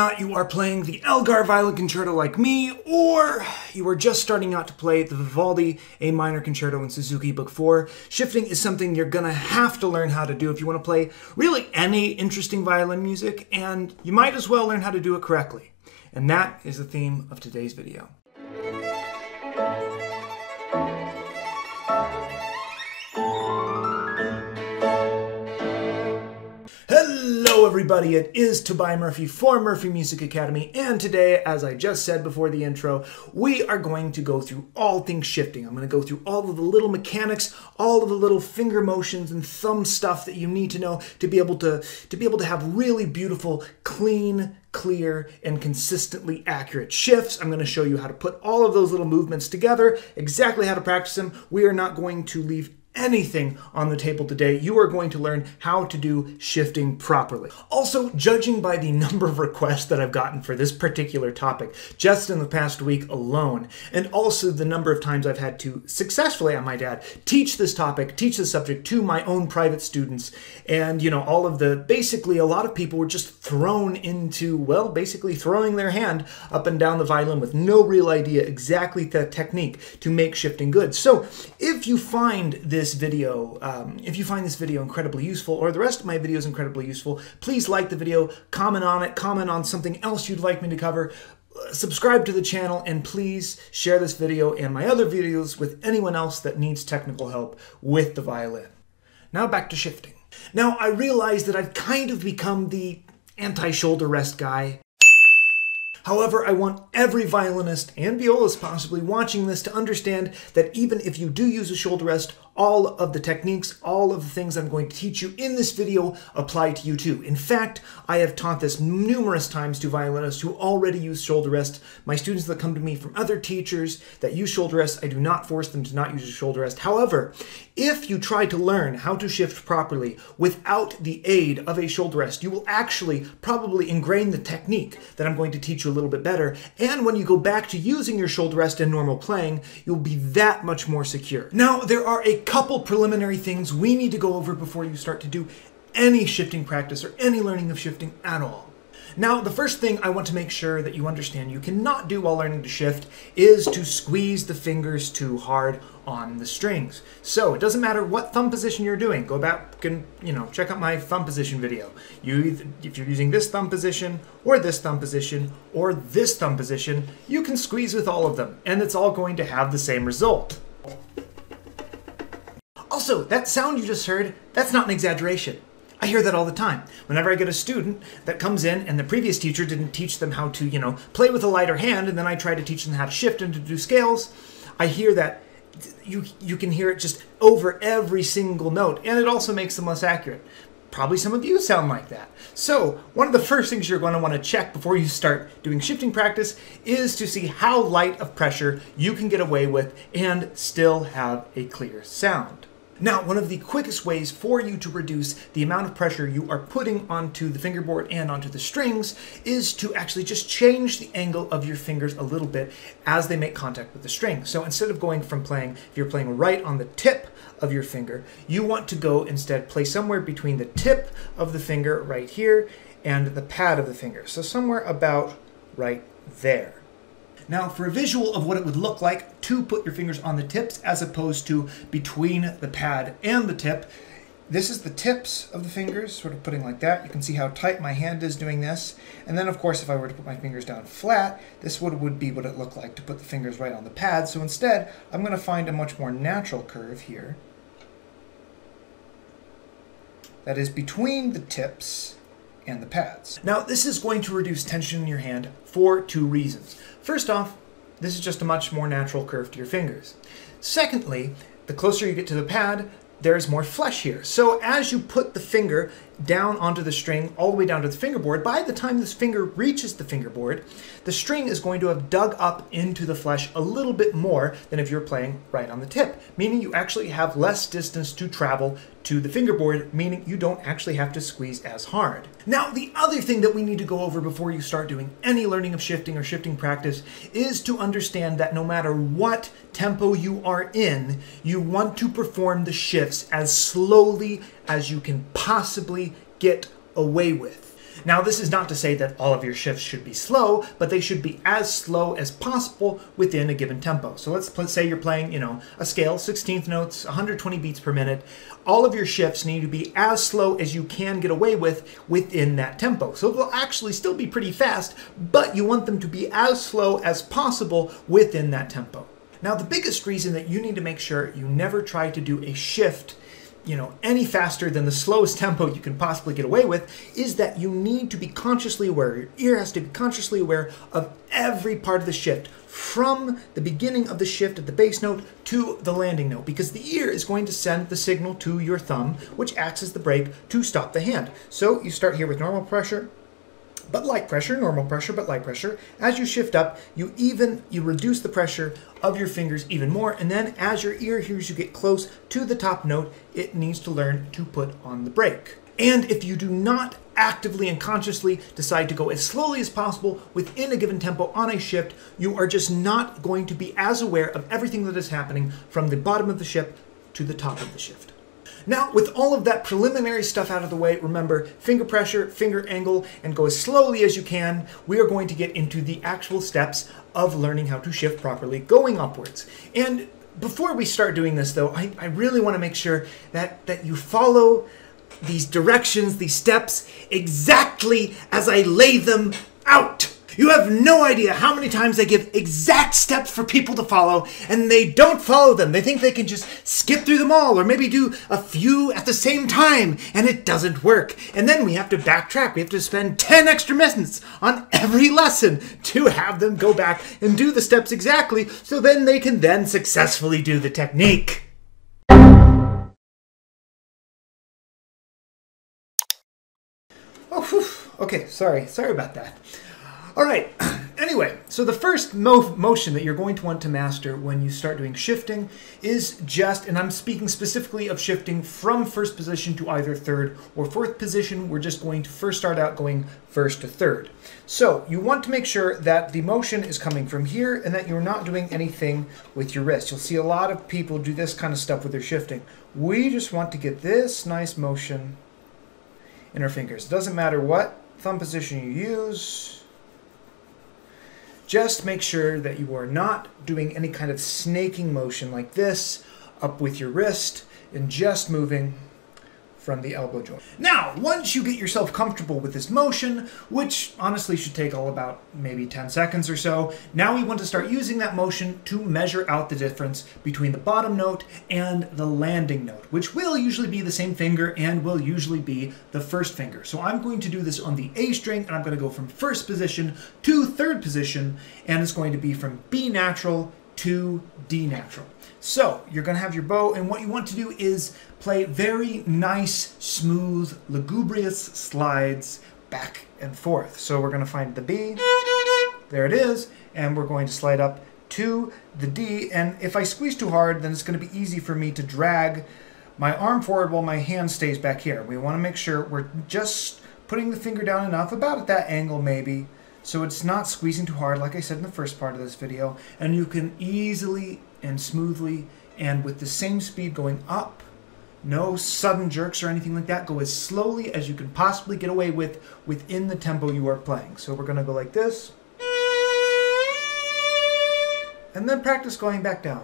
not you are playing the Elgar Violin Concerto like me, or you are just starting out to play the Vivaldi A Minor Concerto in Suzuki Book 4, shifting is something you're gonna have to learn how to do if you want to play really any interesting violin music, and you might as well learn how to do it correctly. And that is the theme of today's video. Hello everybody, it is Tobiah Murphy for Murphy Music Academy, and today, as I just said before the intro, we are going to go through all things shifting. I'm going to go through all of the little mechanics, all of the little finger motions and thumb stuff that you need to know to be able to have really beautiful, clean, clear, and consistently accurate shifts. I'm going to show you how to put all of those little movements together, exactly how to practice them. We are not going to leave anything on the table today. You are going to learn how to do shifting properly. Also, judging by the number of requests that I've gotten for this particular topic just in the past week alone, and also the number of times I've had to successfully, I might add, teach this topic, teach this subject to my own private students, and all of the, basically a lot of people were just thrown into, well, basically throwing their hand up and down the violin with no real idea exactly the technique to make shifting good. So if you find this video incredibly useful, or the rest of my videos incredibly useful, please like the video, comment on it, comment on something else you'd like me to cover, subscribe to the channel, and please share this video and my other videos with anyone else that needs technical help with the violin. Now back to shifting. Now I realize that I've kind of become the anti-shoulder rest guy. However, I want every violinist and violist possibly watching this to understand that even if you do use a shoulder rest, all of the techniques, all of the things I'm going to teach you in this video apply to you too. In fact, I have taught this numerous times to violinists who already use shoulder rest. My students that come to me from other teachers that use shoulder rest, I do not force them to not use a shoulder rest. However, if you try to learn how to shift properly without the aid of a shoulder rest, you will actually probably ingrain the technique that I'm going to teach you a little bit better. And when you go back to using your shoulder rest in normal playing, you'll be that much more secure. Now, there are a couple preliminary things we need to go over before you start to do any shifting practice or any learning of shifting at all. Now, the first thing I want to make sure that you understand you cannot do while learning to shift is to squeeze the fingers too hard on the strings. So it doesn't matter what thumb position you're doing. Go back and check out my thumb position video. If you're using this thumb position or this thumb position or this thumb position, you can squeeze with all of them, and it's all going to have the same result. Also, that sound you just heard, that's not an exaggeration. I hear that all the time. Whenever I get a student that comes in and the previous teacher didn't teach them how to, play with a lighter hand, and then I try to teach them how to shift and to do scales, I hear that you can hear it just over every single note, and it also makes them less accurate. Probably some of you sound like that. So one of the first things you're going to want to check before you start doing shifting practice is to see how light of pressure you can get away with and still have a clear sound. Now, one of the quickest ways for you to reduce the amount of pressure you are putting onto the fingerboard and onto the strings is to actually just change the angle of your fingers a little bit as they make contact with the string. So instead of going from playing, if you're playing right on the tip of your finger, you want to go instead play somewhere between the tip of the finger right here and the pad of the finger. So somewhere about right there. Now, for a visual of what it would look like to put your fingers on the tips as opposed to between the pad and the tip, this is the tips of the fingers, sort of putting like that. You can see how tight my hand is doing this. And then, of course, if I were to put my fingers down flat, this would be what it looked like to put the fingers right on the pad. So instead, I'm going to find a much more natural curve here that is between the tips and the pads. Now, this is going to reduce tension in your hand for two reasons. First off, this is just a much more natural curve to your fingers. Secondly, the closer you get to the pad, there's more flesh here. So as you put the finger down onto the string, all the way down to the fingerboard, by the time this finger reaches the fingerboard, the string is going to have dug up into the flesh a little bit more than if you're playing right on the tip, meaning you actually have less distance to travel to the fingerboard, meaning you don't actually have to squeeze as hard. Now, the other thing that we need to go over before you start doing any learning of shifting or shifting practice is to understand that no matter what tempo you are in, you want to perform the shifts as slowly as you can possibly get away with. Now, this is not to say that all of your shifts should be slow, but they should be as slow as possible within a given tempo. So let's say you're playing, a scale, 16th notes, 120 beats per minute. All of your shifts need to be as slow as you can get away with within that tempo. So they'll actually still be pretty fast, but you want them to be as slow as possible within that tempo. Now, the biggest reason that you need to make sure you never try to do a shift any faster than the slowest tempo you can possibly get away with is that you need to be consciously aware. Your ear has to be consciously aware of every part of the shift, from the beginning of the shift at the bass note to the landing note, because the ear is going to send the signal to your thumb, which acts as the brake to stop the hand. So you start here with normal pressure, but light pressure, normal pressure, but light pressure. As you shift up, you reduce the pressure of your fingers even more, and then as your ear hears you get close to the top note, it needs to learn to put on the brake. And if you do not actively and consciously decide to go as slowly as possible within a given tempo on a shift, you are just not going to be as aware of everything that is happening from the bottom of the shift to the top of the shift. Now, with all of that preliminary stuff out of the way, remember finger pressure, finger angle, and go as slowly as you can. We are going to get into the actual steps of learning how to shift properly going upwards. And before we start doing this, though, I really want to make sure that you follow these directions, these steps, exactly as I lay them out. You have no idea how many times I give exact steps for people to follow, and they don't follow them. They think they can just skip through them all, or maybe do a few at the same time, and it doesn't work. And then we have to backtrack. We have to spend 10 extra minutes on every lesson to have them go back and do the steps exactly, so then they can then successfully do the technique. Oh, whew. Okay, sorry about that. All right, anyway, so the first motion that you're going to want to master when you start doing shifting is and I'm speaking specifically of shifting from first position to either third or fourth position. We're just going to first start out going first to third. So you want to make sure that the motion is coming from here and that you're not doing anything with your wrist. You'll see a lot of people do this kind of stuff with their shifting. We just want to get this nice motion in our fingers. It doesn't matter what thumb position you use. Just make sure that you are not doing any kind of snaking motion like this up with your wrist and just moving from the elbow joint. Now, once you get yourself comfortable with this motion, which honestly should take all about maybe 10 seconds or so, now we want to start using that motion to measure out the difference between the bottom note and the landing note, which will usually be the same finger and will usually be the first finger. So I'm going to do this on the A string, and I'm going to go from first position to third position, and it's going to be from B natural to D natural. So you're going to have your bow, and what you want to do is play very nice, smooth, lugubrious slides back and forth. So we're going to find the B, there it is, and we're going to slide up to the D, and if I squeeze too hard, then it's going to be easy for me to drag my arm forward while my hand stays back here. We want to make sure we're just putting the finger down enough, about at that angle maybe, so it's not squeezing too hard, like I said in the first part of this video, and you can easily and smoothly and with the same speed going up, no sudden jerks or anything like that, go as slowly as you can possibly get away with within the tempo you are playing. So we're going to go like this, and then practice going back down.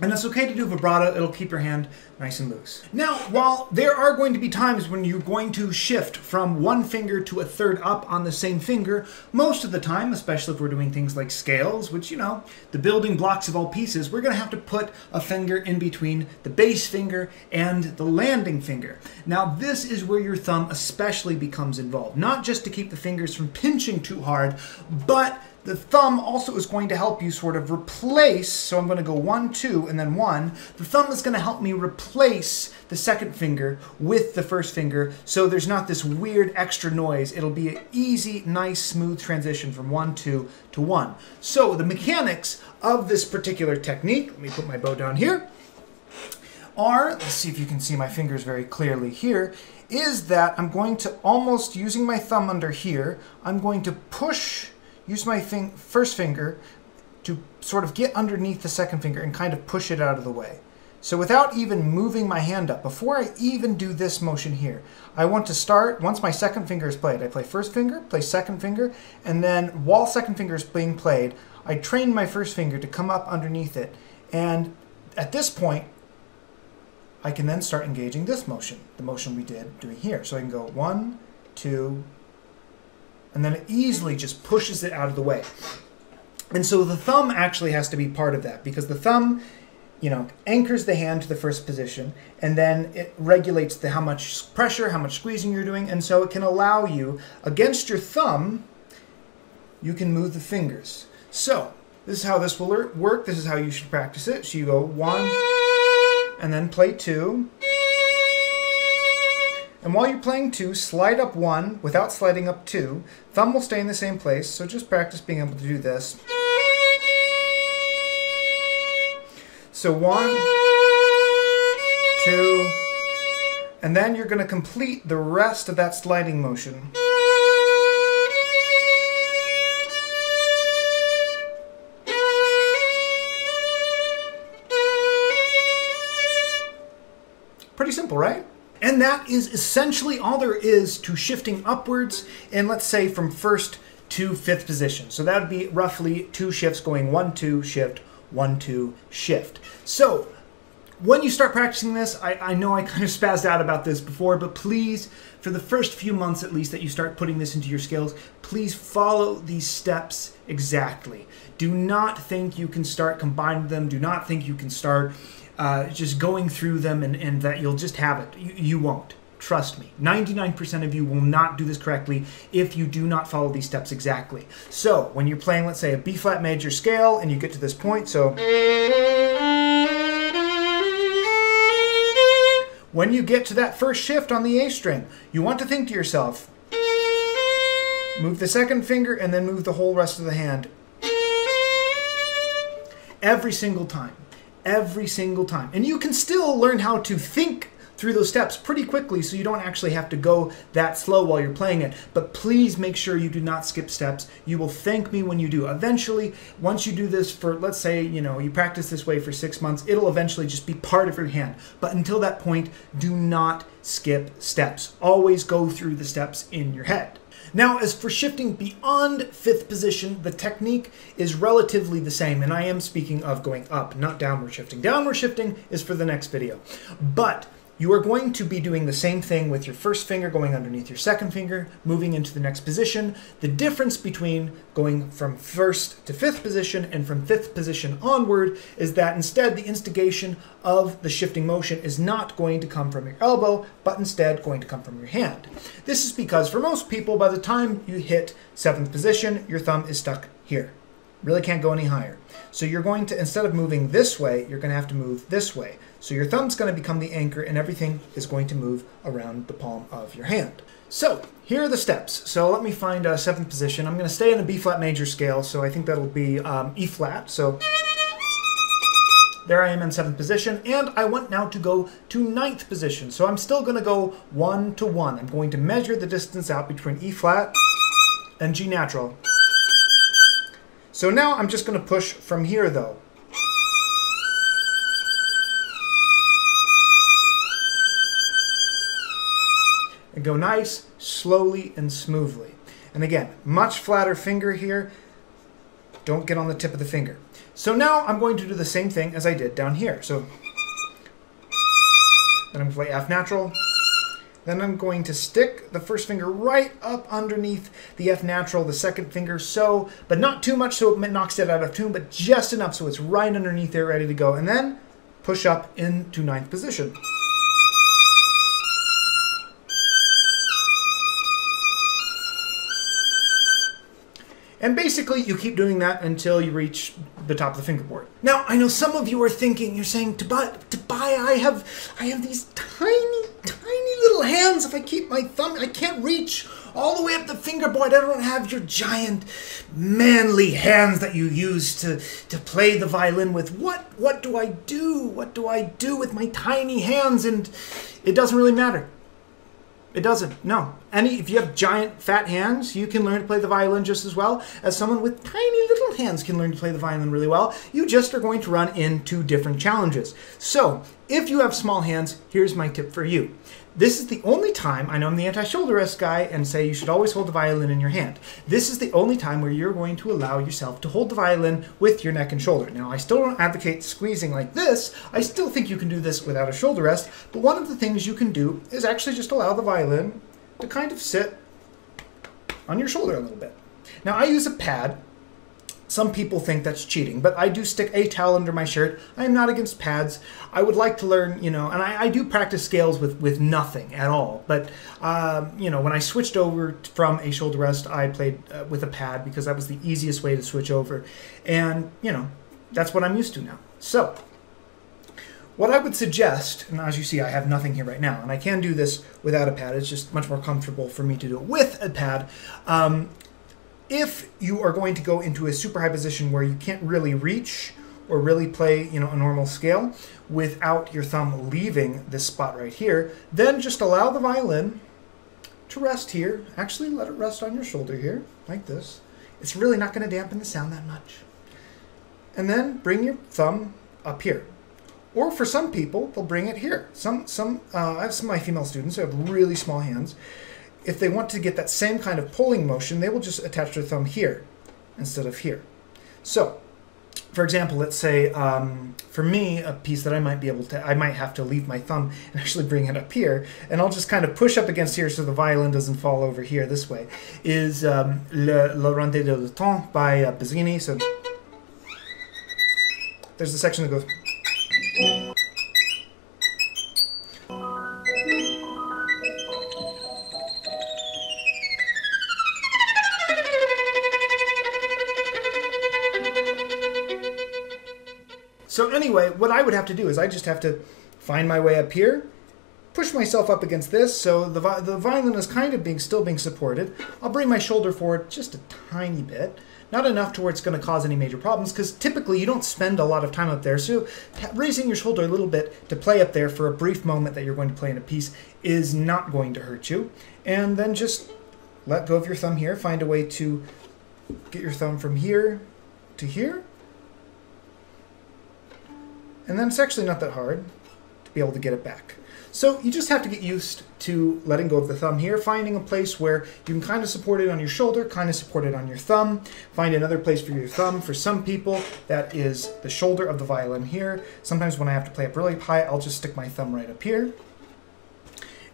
And it's okay to do vibrato, it'll keep your hand nice and loose. Now, while there are going to be times when you're going to shift from one finger to a third up on the same finger, most of the time, especially if we're doing things like scales, which, the building blocks of all pieces, we're going to have to put a finger in between the bass finger and the landing finger. Now, this is where your thumb especially becomes involved. Not just to keep the fingers from pinching too hard, but the thumb also is going to help you sort of replace, so I'm going to go 1, 2, and then 1. The thumb is going to help me replace the second finger with the first finger, so there's not this weird extra noise. It'll be an easy, nice, smooth transition from 1, 2 to 1. So the mechanics of this particular technique, let me put my bow down here, let's see if you can see my fingers very clearly here, is that I'm going to almost, using my thumb under here, I'm going to push use my first finger to sort of get underneath the second finger and kind of push it out of the way. So without even moving my hand up, before I even do this motion here, I want to start, once my second finger is played, I play first finger, play second finger, and then while second finger is being played, I train my first finger to come up underneath it. And at this point, I can then start engaging this motion, the motion we did doing here. So I can go 1, 2, and then it easily just pushes it out of the way. And so the thumb actually has to be part of that, because the thumb, you know, anchors the hand to the first position, and then it regulates how much pressure, how much squeezing you're doing, and so it can allow you, against your thumb, you can move the fingers. So this is how this will work. This is how you should practice it. So you go 1, and then play 2. And while you're playing 2, slide up 1 without sliding up 2. Thumb will stay in the same place, so just practice being able to do this. So 1, 2, and then you're going to complete the rest of that sliding motion. Pretty simple, right? And that is essentially all there is to shifting upwards, and let's say from first to fifth position. So that would be roughly 2 shifts going 1, 2, shift, 1, 2, shift. So when you start practicing this, I know I kind of spazzed out about this before, but please, for the first few months at least that you start putting this into your scales, please follow these steps exactly. Do not think you can start combining them. Do not think you can start just going through them and that you'll just have it. You won't. Trust me. 99% of you will not do this correctly if you do not follow these steps exactly. So when you're playing, let's say, a B-flat major scale and you get to this point, so when you get to that first shift on the A string, you want to think to yourself, move the second finger and then move the whole rest of the hand. Every single time. Every single time. And you can still learn how to think through those steps pretty quickly, so you don't actually have to go that slow while you're playing it. But please make sure you do not skip steps. You will thank me when you do. Eventually, once you do this for, let's say, you practice this way for 6 months, it'll eventually just be part of your hand. But until that point, do not skip steps. Always go through the steps in your head. Now, as for shifting beyond fifth position, the technique is relatively the same, and I am speaking of going up, not downward shifting. Downward shifting is for the next video. But you are going to be doing the same thing with your first finger going underneath your second finger, moving into the next position. The difference between going from first to fifth position and from fifth position onward is that instead the instigation of the shifting motion is not going to come from your elbow, but instead going to come from your hand. This is because for most people, by the time you hit seventh position, your thumb is stuck here. Really can't go any higher. So you're going to, instead of moving this way, you're going to have to move this way. So your thumb's going to become the anchor and everything is going to move around the palm of your hand. So here are the steps. So let me find a seventh position. I'm going to stay in the B-flat major scale, so I think that'll be E-flat. So there I am in seventh position, and I want now to go to ninth position. So I'm still going to go 1 to 1. I'm going to measure the distance out between E-flat and G natural. So now I'm just going to push from here, though. And go nice, slowly, and smoothly. And again, much flatter finger here. Don't get on the tip of the finger. So now I'm going to do the same thing as I did down here. So then I'm going to play F natural. Then I'm going to stick the first finger right up underneath the F natural, the second finger, so, but not too much so it knocks it out of tune, but just enough so it's right underneath there, ready to go. And then push up into ninth position. And basically, you keep doing that until you reach the top of the fingerboard. Now, I know some of you are thinking, you're saying, Tobiah, I have these tiny little hands. If I keep my thumb, I can't reach all the way up the fingerboard. I don't have your giant, manly hands that you use to play the violin with. What do I do? What do I do with my tiny hands? And it doesn't really matter. It doesn't, no. If you have giant fat hands, you can learn to play the violin just as well as someone with tiny little hands can learn to play the violin really well. You just are going to run into different challenges. So, if you have small hands, here's my tip for you. This is the only time, I know I'm the anti-shoulder rest guy and say you should always hold the violin in your hand. This is the only time where you're going to allow yourself to hold the violin with your neck and shoulder. Now, I still don't advocate squeezing like this. I still think you can do this without a shoulder rest, but one of the things you can do is actually just allow the violin to kind of sit on your shoulder a little bit. Now, I use a pad. Some people think that's cheating, but I do stick a towel under my shirt. I am not against pads. I would like to learn, and I do practice scales with nothing at all. But, when I switched over from a shoulder rest, I played with a pad because that was the easiest way to switch over. And, that's what I'm used to now. So, what I would suggest, and as you see, I have nothing here right now, and I can do this without a pad. It's just much more comfortable for me to do it with a pad. If you are going to go into a super high position where you can't really reach or really play, a normal scale without your thumb leaving this spot right here, then just allow the violin to rest here. Actually, let it rest on your shoulder here, like this. It's really not going to dampen the sound that much. And then bring your thumb up here. Or for some people, they'll bring it here. I have some of my female students who have really small hands. If they want to get that same kind of pulling motion, they will just attach their thumb here instead of here. So, for example, let's say for me, a piece that I might have to leave my thumb and actually bring it up here, and I'll just kind of push up against here so the violin doesn't fall over here this way, is Le Rondé de Temps by Bazzini. So there's a section that goes... So anyway, what I would have to do is I just have to find my way up here, push myself up against this, so the violin is kind of still being supported. I'll bring my shoulder forward just a tiny bit, not enough to where it's going to cause any major problems, because typically you don't spend a lot of time up there, so raising your shoulder a little bit to play up there for a brief moment that you're going to play in a piece is not going to hurt you. And then just let go of your thumb here, find a way to get your thumb from here to here. And then it's actually not that hard to be able to get it back. So you just have to get used to letting go of the thumb here, finding a place where you can kind of support it on your shoulder, kind of support it on your thumb, find another place for your thumb. For some people, that is the shoulder of the violin here. Sometimes when I have to play up really high, I'll just stick my thumb right up here.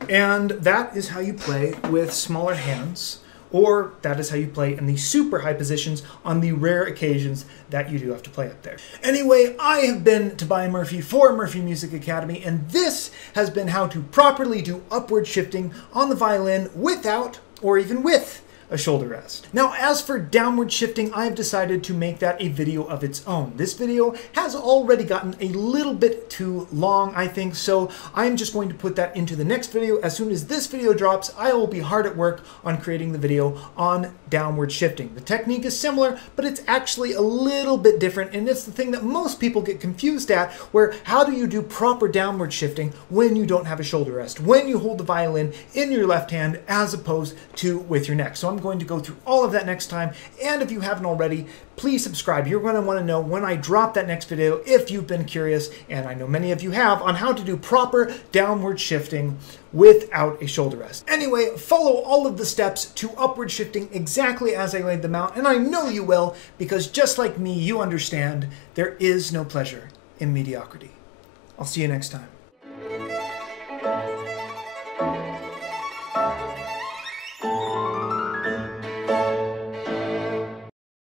And that is how you play with smaller hands, or that is how you play in the super high positions on the rare occasions that you do have to play up there. Anyway, I have been Tobiah Murphy for Murphy Music Academy, and this has been how to properly do upward shifting on the violin without or even with a shoulder rest. Now, as for downward shifting, I've decided to make that a video of its own. This video has already gotten a little bit too long, I think, so I'm just going to put that into the next video. As soon as this video drops, I will be hard at work on creating the video on downward shifting. The technique is similar, but it's actually a little bit different, and it's the thing that most people get confused at, where how do you do proper downward shifting when you don't have a shoulder rest, when you hold the violin in your left hand as opposed to with your neck. So I'm going to go through all of that next time, and if you haven't already, please subscribe. You're going to want to know when I drop that next video if you've been curious, and I know many of you have, on how to do proper downward shifting without a shoulder rest. Anyway, follow all of the steps to upward shifting exactly as I laid them out, and I know you will, because just like me, you understand there is no pleasure in mediocrity. I'll see you next time.